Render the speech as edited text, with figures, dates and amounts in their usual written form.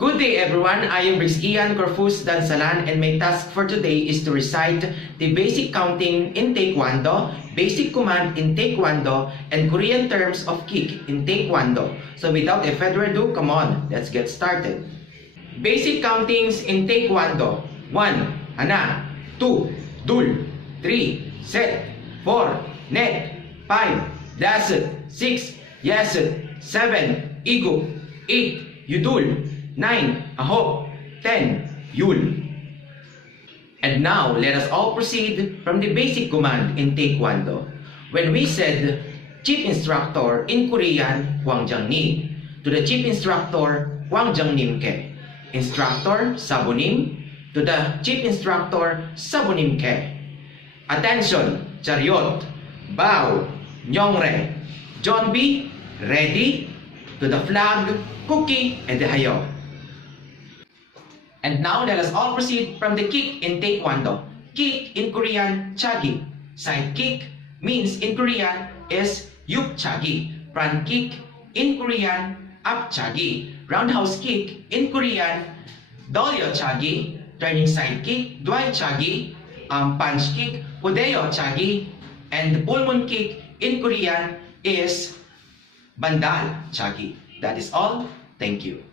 Good day everyone, I am Briggs Ian Corfus Dansalan and my task for today is to recite the basic counting in Taekwondo, basic command in Taekwondo, and Korean terms of kick in Taekwondo. So without a further ado, come on, let's get started. Basic countings in Taekwondo. 1. Hana. 2. Dul. 3. Set. 4. Net. 5. Dasut. 6. Yasut. 7. Igu. 8. Yudul. 9. Ahop. 10. Yul. And now, let us all proceed from the basic command in Taekwondo. When we said chief instructor in Korean, Hwangjang Ni, to the chief instructor, Hwangjang Nim Ke. Instructor, Sabunim, to the chief instructor, Sabunim Ke. Attention, Chariot, Bow, Nyongre, John B, ready, to the flag, Cookie, and the Hayo. And now let us all proceed from the kick in Taekwondo. Kick in Korean, chagi. Side kick means in Korean is yup chagi. Front kick in Korean, up chagi. Roundhouse kick in Korean, dolyo chagi. Turning side kick, dwai chagi. Punch kick, hudeo chagi. And the full moon kick in Korean is bandal chagi. That is all. Thank you.